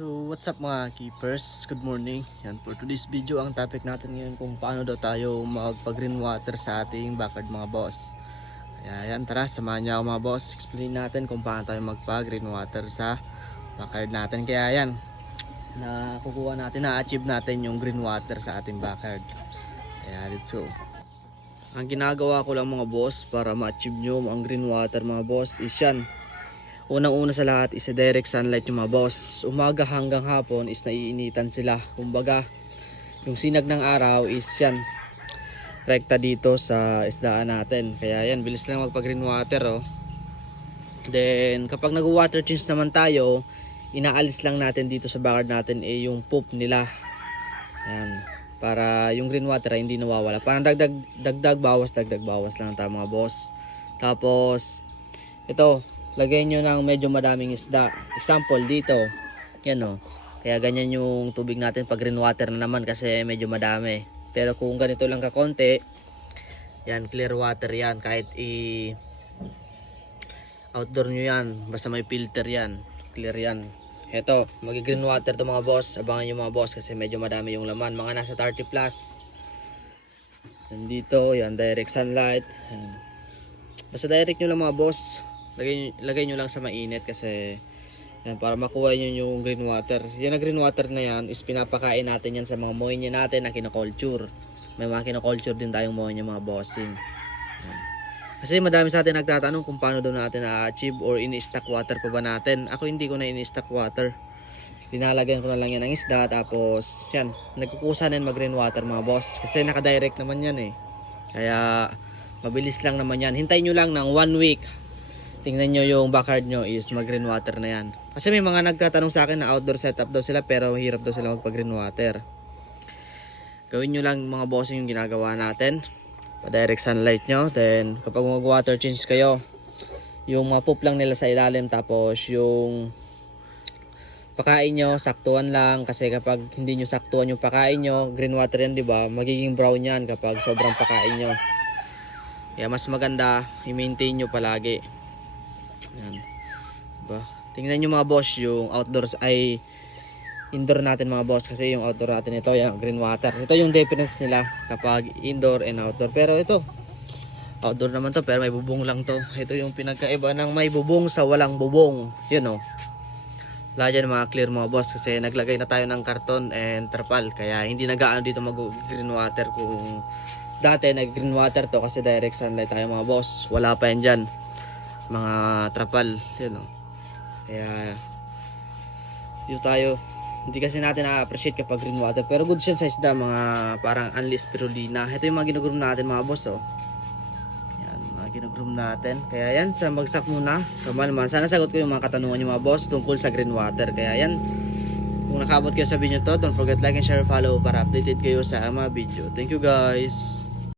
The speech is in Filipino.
So what's up mga keepers, good morning. Yan, for today's video ang topic natin ngayon kung paano daw tayo magpag green water sa ating backyard mga boss. Kaya yan, tara samahan niyo ako mga boss, explain natin kung paano tayo magpag green water sa backyard natin. Kaya yan, nakukuha natin, na-achieve natin yung green water sa ating backyard. Kaya let's go. Ang ginagawa ko lang mga boss para ma-achieve nyo ang green water mga boss is yan. Unang-una sa lahat is direct sunlight yung mga boss. Umaga hanggang hapon is naiinitan sila. Kumbaga, yung sinag ng araw is yan, rekta dito sa isdaan natin. Kaya yan, bilis lang magpag green water oh. Then kapag nag-water change naman tayo, inaalis lang natin dito sa backyard natin yung poop nila. Yan, para yung green water ay hindi nawawala. Parang dagdag bawas lang tayo mga boss. Tapos ito, lagay nyo ng medyo madaming isda. Example dito, yan o. Kaya ganyan yung tubig natin pag green water na naman kasi medyo madami. Pero kung ganito lang kakonti, yan, clear water yan. Kahit outdoor nyo yan, basta may filter yan, clear yan. Ito, mag-green water to mga boss. Abangan nyo mga boss kasi medyo madami yung laman. Mga nasa 30 plus. Yan dito, yan, direct sunlight. Yan. Basta direct nyo lang mga boss. Lagay nyo lang sa mainit kasi yan, para makuha nyo yung green water. Yan na green water na yan is pinapakain natin yan sa mga moinya natin na kinoculture. May mga kinoculture din tayong moinya mga bossing. Yan. Kasi madami sa atin nagtatanong kung paano daw natin na-achieve or ini-stack water pa ba natin. Ako hindi ko na ini-stack water. Linalagyan ko na lang yan ng isda. Tapos yan, nagkukusanin mag green water mga boss. Kasi naka-direct naman yan eh. Kaya mabilis lang naman yan. Hintayin nyo lang ng 1 week. Tingnan nyo yung backyard nyo is mag green water na yan. Kasi may mga nagtatanong sa akin na outdoor setup daw sila pero hirap daw sila magpag green water. Gawin nyo lang mga bossing yung ginagawa natin. Pa-direct sunlight nyo. Then kapag mag water change kayo, yung mga poop lang nila sa ilalim. Tapos yung pakain nyo, saktuan lang. Kasi kapag hindi nyo saktuan yung pakain nyo, green water yan diba, magiging brown yan kapag sobrang pakain nyo. Kaya mas maganda i-maintain nyo palagi. Yan. Diba? Tingnan nyo mga boss yung outdoors ay indoor natin mga boss. Kasi yung outdoor natin ito, yung green water. Ito yung difference nila kapag indoor and outdoor. Pero ito, outdoor naman to pero may bubong lang to. Ito yung pinagkaiba ng may bubong sa walang bubong. Yun o. Wala dyan mga clear mga boss. Kasi naglagay na tayo ng karton and trapal. Kaya hindi nagaano dito mag green water. Kung dati nag green water to kasi direct sunlight tayo mga boss. Wala pa yan dyan. Mga trapal, yun o. Kaya yun tayo, hindi kasi natin na-appreciate kapag green water. Pero good siya sa isda, mga parang unleashed spirulina. Ito yung mga ginugroom natin mga boss oh. Yan, mga ginugroom natin. Kaya yan, sa bagsak muna kamalman. Sana sagot ko yung mga katanungan nyo mga boss tungkol sa green water. Kaya yan, kung nakabot kayo sa video to, don't forget like and share, follow para updated kayo sa mga video. Thank you guys.